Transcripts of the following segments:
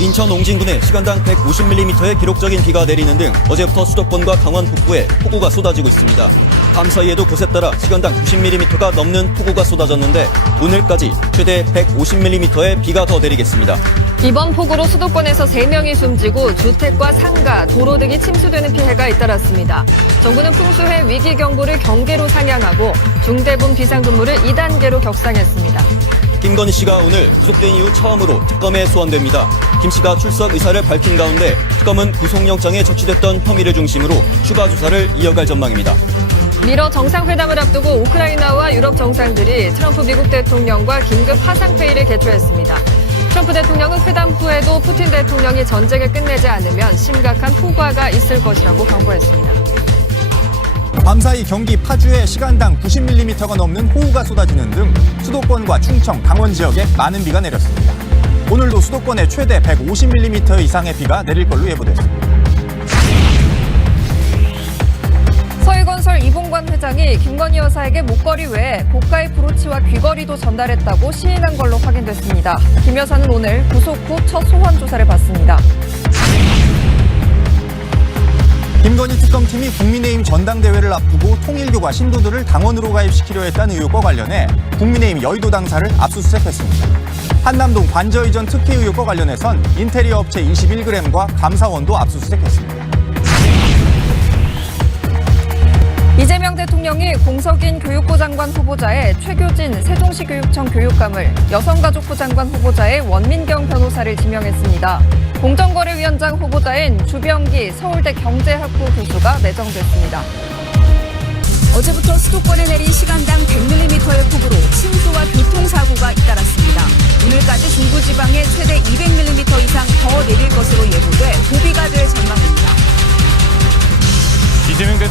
인천 옹진군에 시간당 150mm의 기록적인 비가 내리는 등 어제부터 수도권과 강원 북부에 폭우가 쏟아지고 있습니다. 밤 사이에도 곳에 따라 시간당 90mm가 넘는 폭우가 쏟아졌는데 오늘까지 최대 150mm의 비가 더 내리겠습니다. 이번 폭우로 수도권에서 3명이 숨지고 주택과 상가, 도로 등이 침수되는 피해가 잇따랐습니다. 정부는 풍수해 위기 경보를 경계로 상향하고 중대본 비상근무를 2단계로 격상했습니다. 김건희 씨가 오늘 구속된 이후 처음으로 특검에 소환됩니다. 김 씨가 출석 의사를 밝힌 가운데 특검은 구속영장에 적시됐던 혐의를 중심으로 추가 조사를 이어갈 전망입니다. 미러 정상회담을 앞두고 우크라이나와 유럽 정상들이 트럼프 미국 대통령과 긴급 화상회의를 개최했습니다. 트럼프 대통령은 회담 후에도 푸틴 대통령이 전쟁을 끝내지 않으면 심각한 후과가 있을 것이라고 경고했습니다. 밤사이 경기 파주에 시간당 90mm가 넘는 호우가 쏟아지는 등 수도권과 충청, 강원 지역에 많은 비가 내렸습니다. 오늘도 수도권에 최대 150mm 이상의 비가 내릴 걸로 예보됐습니다. 서희건설 이봉관 회장이 김건희 여사에게 목걸이 외에 고가의 브로치와 귀걸이도 전달했다고 시인한 걸로 확인됐습니다. 김 여사는 오늘 구속 후 첫 소환 조사를 받습니다. 특검팀이 국민의힘 전당대회를 앞두고 통일교가 신도들을 당원으로 가입시키려 했다는 의혹과 관련해 국민의힘 여의도 당사를 압수수색했습니다. 한남동 관저 이전 특혜 의혹과 관련해선 인테리어 업체 21g과 감사원도 압수수색했습니다. 대통령이 공석인 교육부 장관 후보자의 최교진 세종시 교육청 교육감을 여성가족부 장관 후보자의 원민경 변호사를 지명했습니다. 공정거래위원장 후보자인 주병기 서울대 경제학부 교수가 내정됐습니다. 어제부터 수도권에 내린 시간당 100mm의 폭우로 침수와 교통사고가 잇따랐습니다.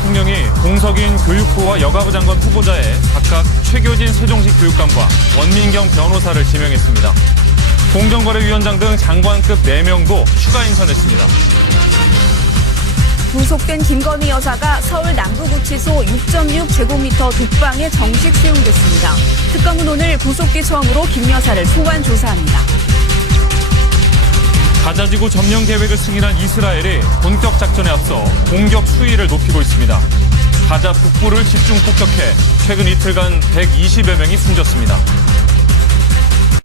대통령이 공석인 교육부와 여가부 장관 후보자에 각각 최교진 세종시 교육감과 원민경 변호사를 지명했습니다. 공정거래위원장 등 장관급 4명도 추가 인선했습니다. 구속된 김건희 여사가 서울 남부구치소 6.6 제곱미터 독방에 정식 수용됐습니다. 특검은 오늘 구속기 처음으로 김 여사를 소환 조사합니다. 가자지구 점령 계획을 승인한 이스라엘이 본격 작전에 앞서 공격 수위를 높이고 있습니다. 가자 북부를 집중 폭격해 최근 이틀간 120여 명이 숨졌습니다.